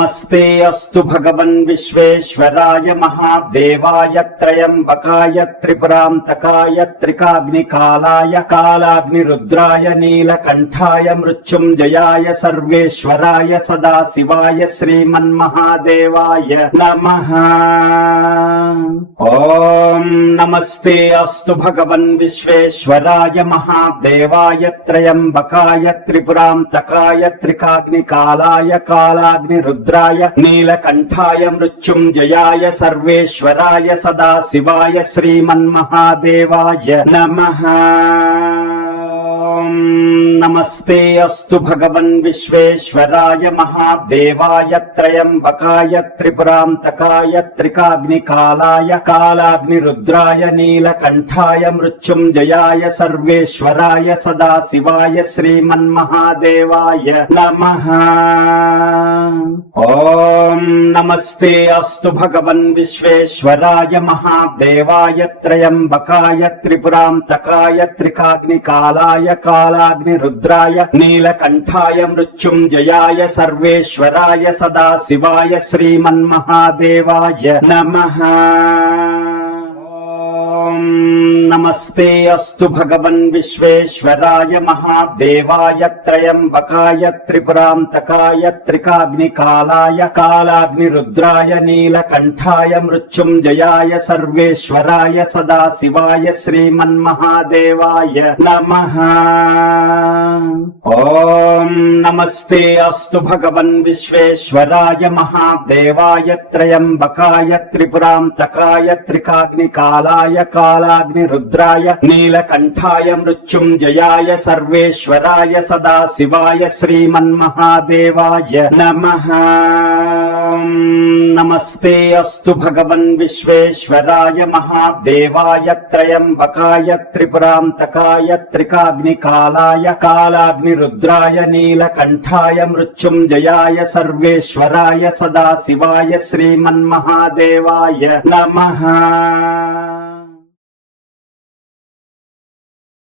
नमस्ते अस्तु भगवन् विश्वेश्वराय महादेवाय त्रयंबकाय त्रिपुरांतकाय त्रिकाग्निकालाय कालाग्निरुद्राय नीलकंठाय मृत्युंजयाय सर्वेश्वराय सदाशिवाय श्रीमन्महादेवाय नमः। ओम नमस्ते अस्तु भगवन् विश्वेश्वराय महादेवाय त्रयंबकाय त्रिपुरांतकाय त्रिकाग्निकालाय कालाग्निरुद्राय नीलकंठाय मृत्युंजयाय सर्वेश्वराय सदाशिवाय श्रीमन्महादेवाय नमः। नमस्ते अस्तु भगवन् विश्वेश्वराय महादेवाय त्रयंबकाय त्रिपुरांतकाय त्रिकाग्निकालाय कालाग्निरुद्राय नीलकंठाय मृत्युंजयाय सर्वेश्वराय सदाशिवाय श्रीमन्महादेवाय नमः। ओम नमस्ते अस्तु भगवन् विश्वेश्वराय महादेवाय त्रयंबकाय त्रिपुरांतकाय त्रिकाग्निकालाय कालाग्निरुद्राय नीलकंठाय मृत्युंजयाय सर्वेश्वराय सदाशिवाय श्रीमन्महादेवाय नमः। नमस्ते अस्तु भगवन् विश्वेश्वराय महादेवाय त्रयंबकाय त्रिपुरांतकाय त्रिकाग्निकालाय कालाग्निरुद्राय नीलकंठाय मृत्युंजयाय सर्वेश्वराय सदाशिवाय श्रीमन्महादेवाय नमः। ओम नमस्ते अस्तु भगवन् विश्वेश्वराय महादेवाय त्रयंबकाय त्रिपुरांतकाय त्रिकाग्निकालाय कालाग्निरुद्राय नीलकंठाय मृत्युंजयाय सर्वेश्वराय सदाशिवाय श्रीमन्महादेवाय नमः। नमस्ते अस्तु भगवन् विश्वेश्वराय महादेवाय त्रयंबकाय त्रिपुरांतकाय त्रिकाग्निकालाय कालाग्निरुद्राय नीलकंठाय मृत्युंजयाय सर्वेश्वराय सदाशिवाय श्रीमन्महादेवाय नमः।